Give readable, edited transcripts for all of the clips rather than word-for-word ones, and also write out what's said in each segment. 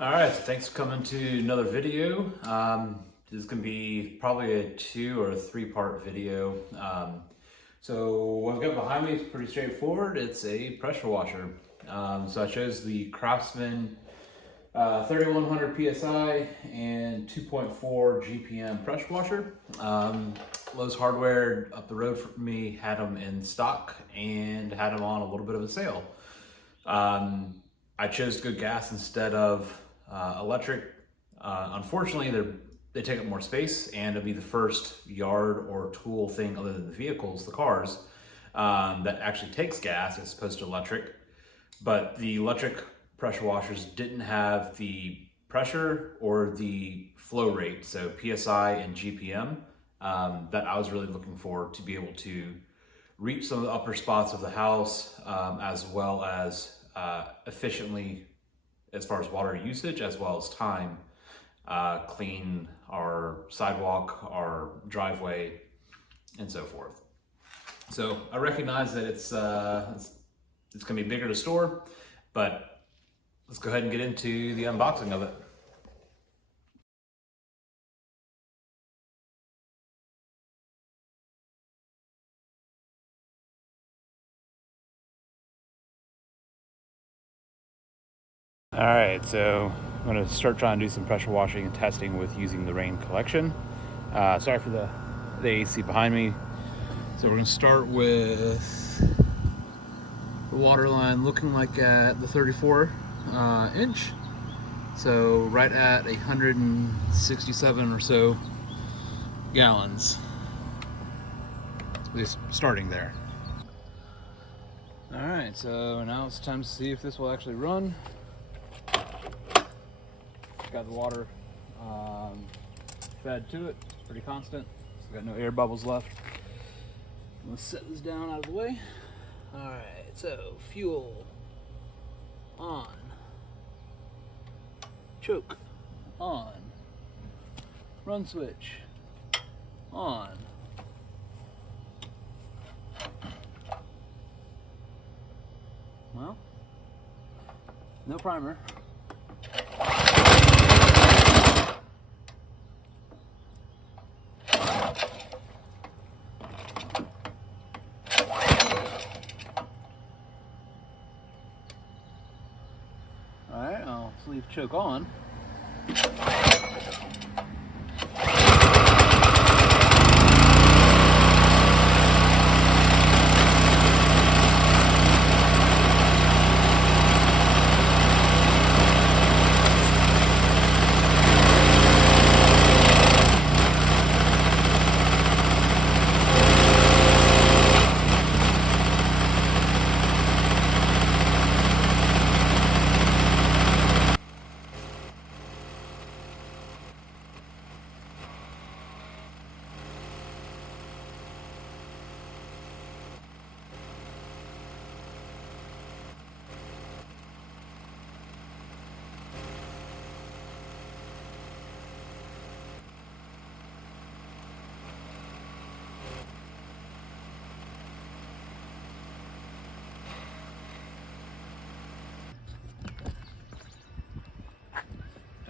All right, so thanks for coming to another video. This is going to be probably a 2 or 3-part video. So what I've got behind me is pretty straightforward. It's a pressure washer. So I chose the Craftsman 3100 PSI and 2.4 GPM pressure washer. Lowe's Hardware up the road from me had them in stock and had them on a little bit of a sale. I chose to go gas instead of electric. Unfortunately, they take up more space, and it'll be the first yard or tool thing other than the vehicles, the cars, that actually takes gas as opposed to electric. But the electric pressure washers didn't have the pressure or the flow rate, so PSI and GPM, that I was really looking for to be able to reach some of the upper spots of the house, as well as efficiently, as far as water usage as well as time, clean our sidewalk, our driveway, and so forth. So I recognize that it's going to be bigger to store, but let's go ahead and get into the unboxing of it. All right, so I'm going to start trying to do some pressure washing and testing with using the Rain collection. Sorry for the AC behind me. So we're going to start with the water line looking like at the 34 inch. So right at 167 or so gallons. At least starting there. All right, so now it's time to see if this will actually run. Got the water fed to it, pretty constant. So got no air bubbles left. I'm gonna set this down out of the way. All right, so fuel on, choke on, run switch on. Well, no primer. Alright, I'll leave choke on.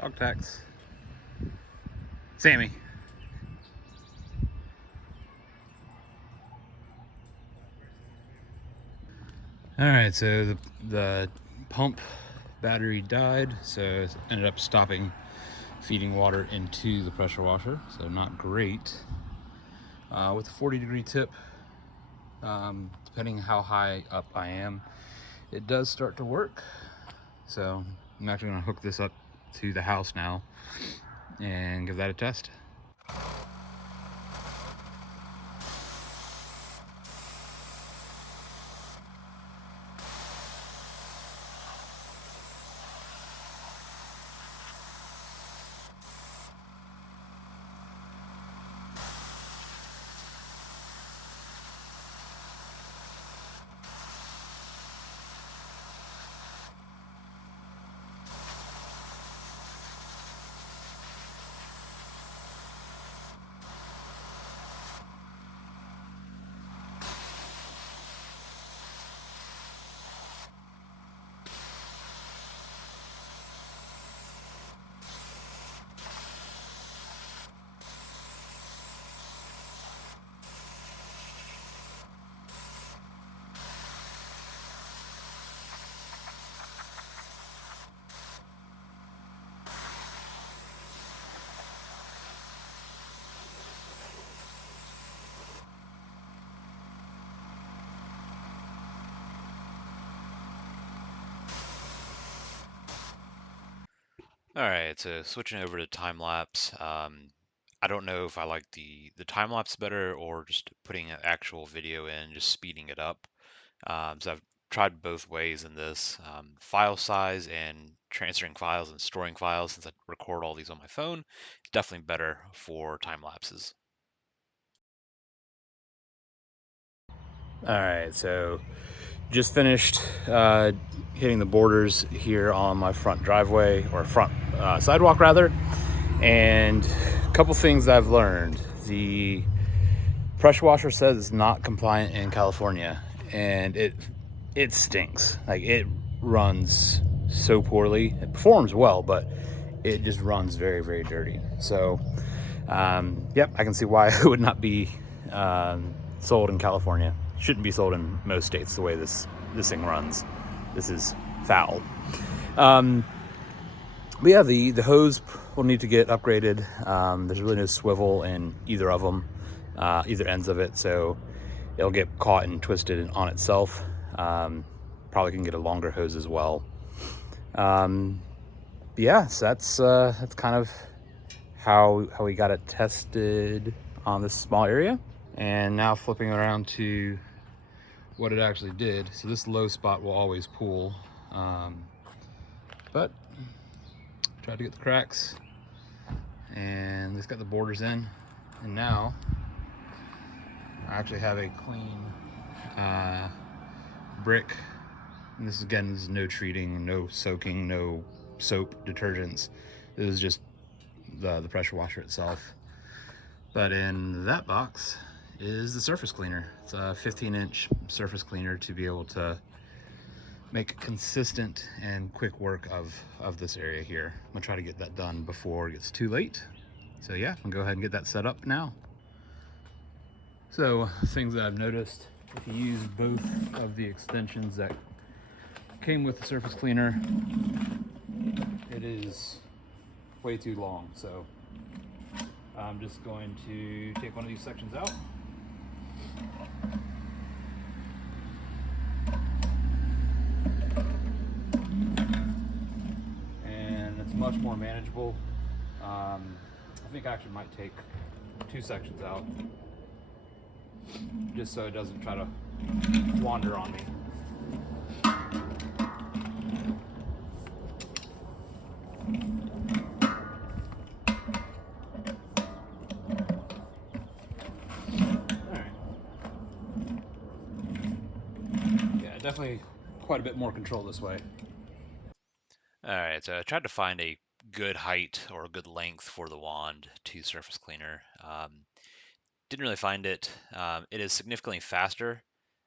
Dog tax. Sammy. All right, so the pump battery died, so it ended up stopping feeding water into the pressure washer, so not great. With a 40-degree tip, depending how high up I am, it does start to work. So I'm actually gonna hook this up to the house now and give that a test. All right, so switching over to time lapse. I don't know if I like the time lapse better or just putting an actual video in, just speeding it up. So I've tried both ways in this. File size and transferring files and storing files, since I record all these on my phone, is definitely better for time lapses. All right, so just finished hitting the borders here on my front driveway, or front sidewalk rather, and a couple things I've learned. The pressure washer says it's not compliant in California, and it stinks. Like, it runs so poorly. It performs well, but it just runs very, very dirty. So yep, I can see why it would not be sold in California. Shouldn't be sold in most states the way this thing runs. This is foul. But yeah, the hose will need to get upgraded. There's really no swivel in either of them, either ends of it, so it'll get caught and twisted on itself. Probably can get a longer hose as well. Yeah, so that's kind of how we got it tested on this small area. And now flipping around to what it actually did. So this low spot will always pool, but tried to get the cracks, and it's got the borders in, and now I actually have a clean brick. And this is no treating, no soaking, no soap, detergents. This is just the pressure washer itself. But in that box is the surface cleaner. It's a 15-inch surface cleaner to be able to make consistent and quick work of this area here. I'm gonna try to get that done before it gets too late. So yeah, I'm gonna go ahead and get that set up now. So things that I've noticed, if you use both of the extensions that came with the surface cleaner, it is way too long. So I'm just going to take one of these sections out. And it's much more manageable. I think I actually might take 2 sections out, just so it doesn't try to wander on me. Definitely quite a bit more control this way. All right, so I tried to find a good height or a good length for the wand to surface cleaner. Didn't really find it. It is significantly faster,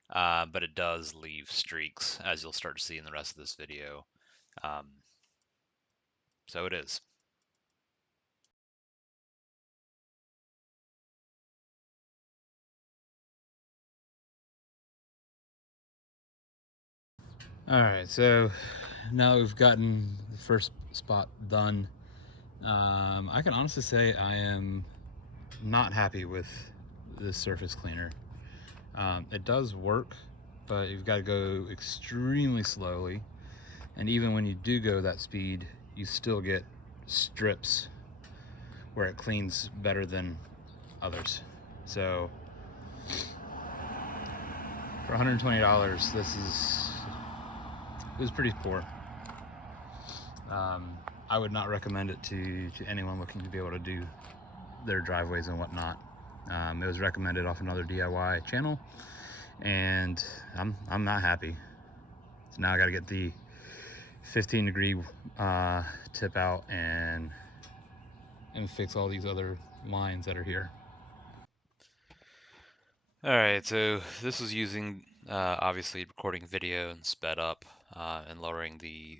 but it does leave streaks, as you'll start to see in the rest of this video. Um, so it is. All right, so now we've gotten the first spot done. I can honestly say I am not happy with this surface cleaner. It does work, but you've got to go extremely slowly. And even when you do go that speed, you still get strips where it cleans better than others. So for $120, it was pretty poor. I would not recommend it to anyone looking to be able to do their driveways and whatnot. It was recommended off another DIY channel, and I'm not happy. So now I got to get the 15-degree tip out and fix all these other lines that are here. All right, so this was using obviously recording video and sped up and lowering the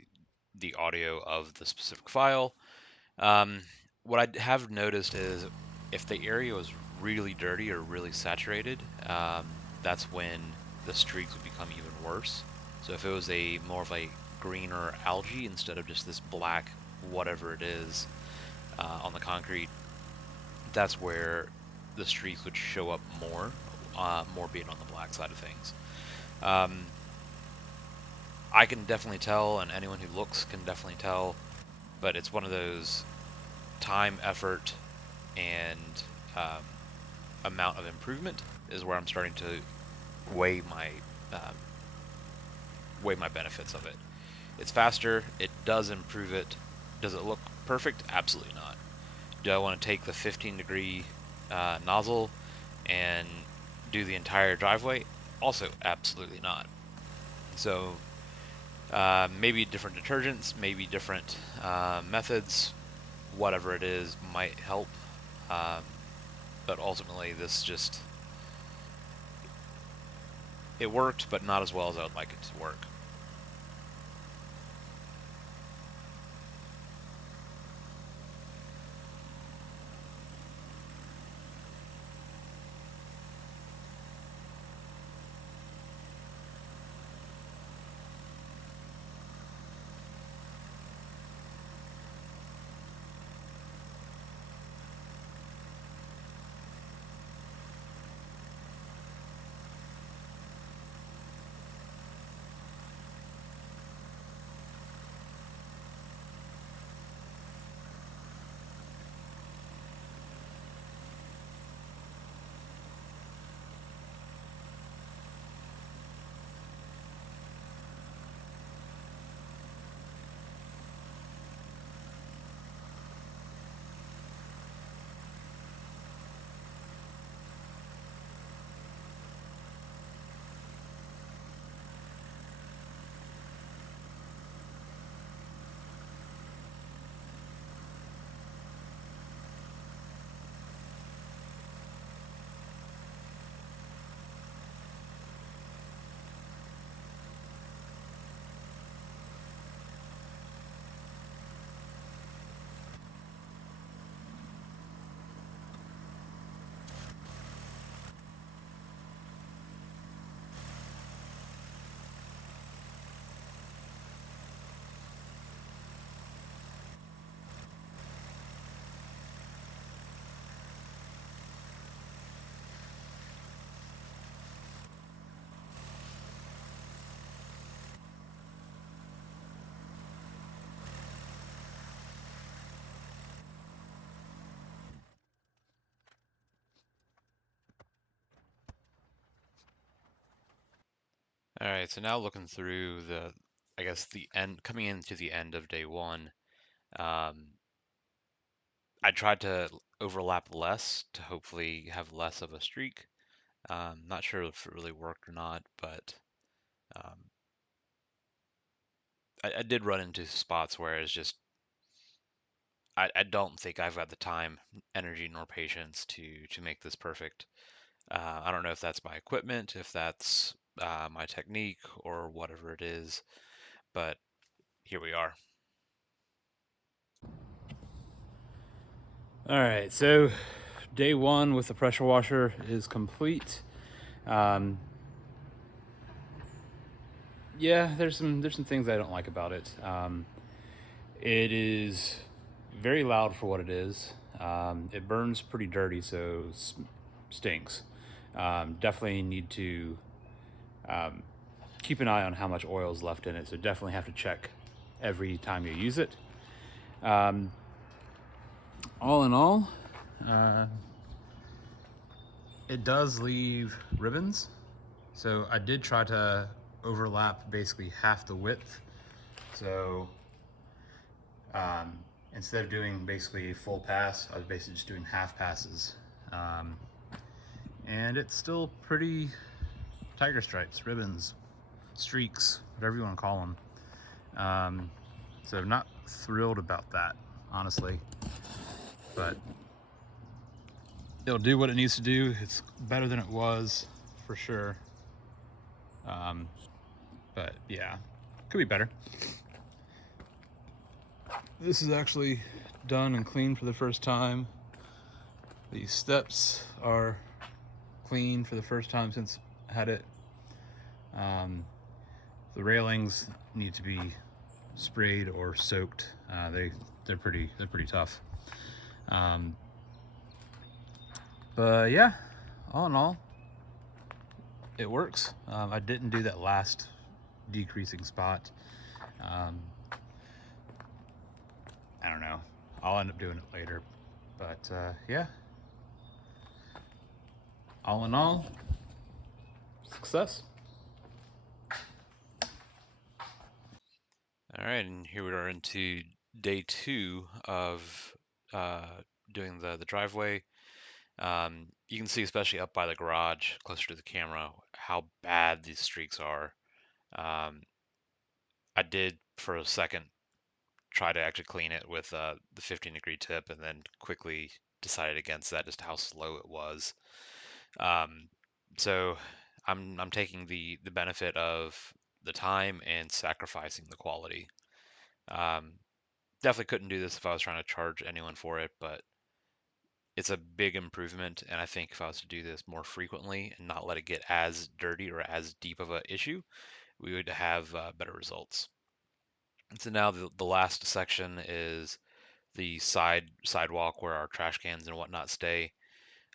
audio of the specific file. What I have noticed is if the area was really dirty or really saturated, that's when the streaks would become even worse. So if it was a more of a greener algae instead of just this black whatever it is on the concrete, that's where the streaks would show up more, more being on the black side of things. I can definitely tell, and anyone who looks can definitely tell but it's one of those time, effort, and amount of improvement is where I'm starting to weigh um, my benefits of it. It's faster. It does improve it. Does it look perfect? Absolutely not. Do I want to take the 15-degree nozzle and do the entire driveway? Also, absolutely not. So maybe different detergents, maybe different methods, whatever it is might help. Um, but ultimately, it worked, but not as well as I would like it to work. All right, so now looking through I guess coming into the end of day one, um, I tried to overlap less to hopefully have less of a streak. Not sure if it really worked or not, but um, I did run into spots where it's just I don't think I've got the time, energy, nor patience to make this perfect. I don't know if that's my equipment, if that's my technique, or whatever it is, but here we are. All right, so day one with the pressure washer is complete. Um, yeah, there's some things I don't like about it. It is very loud for what it is. It burns pretty dirty, so stinks. Definitely need to keep an eye on how much oil is left in it. So definitely have to check every time you use it. All in all, it does leave ribbons. So I did try to overlap basically half the width. So instead of doing basically a full pass, I was basically just doing half passes. And it's still pretty tiger stripes, ribbons, streaks, whatever you want to call them. So not thrilled about that, honestly. But it'll do what it needs to do. It's better than it was, for sure. But yeah, could be better. This is actually done and clean for the first time. These steps are clean for the first time since I had it. The railings need to be sprayed or soaked. They're pretty tough. But yeah, all in all, it works. I didn't do that last decreasing spot. I don't know. I'll end up doing it later. But yeah, all in all, success. All right, and here we are into day 2 of uh, doing the driveway. You can see, especially up by the garage, closer to the camera, how bad these streaks are. Um, I did for a second try to actually clean it with the 15-degree tip, and then quickly decided against that, just how slow it was. Um, so I'm taking the benefit of the time and sacrificing the quality. Um, Definitely couldn't do this if I was trying to charge anyone for it, but it's a big improvement. And I think if I was to do this more frequently and not let it get as dirty or as deep of an issue, we would have better results. And so now the last section is the sidewalk where our trash cans and whatnot stay.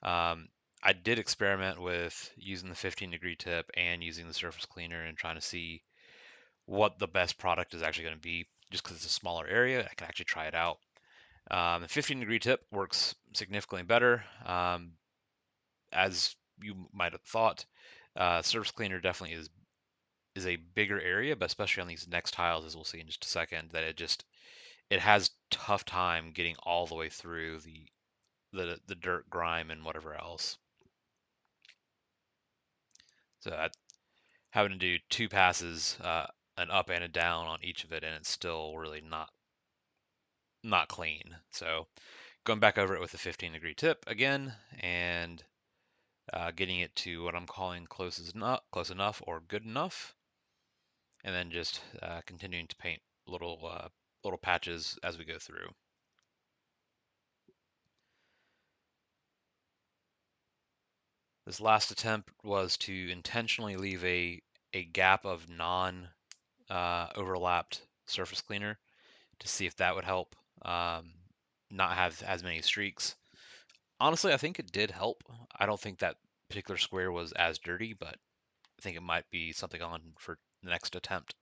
Um, I did experiment with using the 15-degree tip and using the surface cleaner and trying to see what the best product is actually going to be. Just because it's a smaller area, I can actually try it out. The 15-degree tip works significantly better, as you might have thought. Surface cleaner definitely is a bigger area, but especially on these next tiles, as we'll see in just a second, that it has tough time getting all the way through the dirt, grime, and whatever else. So having to do 2 passes, an up and a down on each of it, and it's still really not clean. So going back over it with a 15-degree tip again, and getting it to what I'm calling close enough or good enough, and then just continuing to paint little patches as we go through. This last attempt was to intentionally leave a gap of non overlapped surface cleaner to see if that would help not have as many streaks. Honestly, I think it did help. I don't think that particular square was as dirty, but I think it might be something on for the next attempt.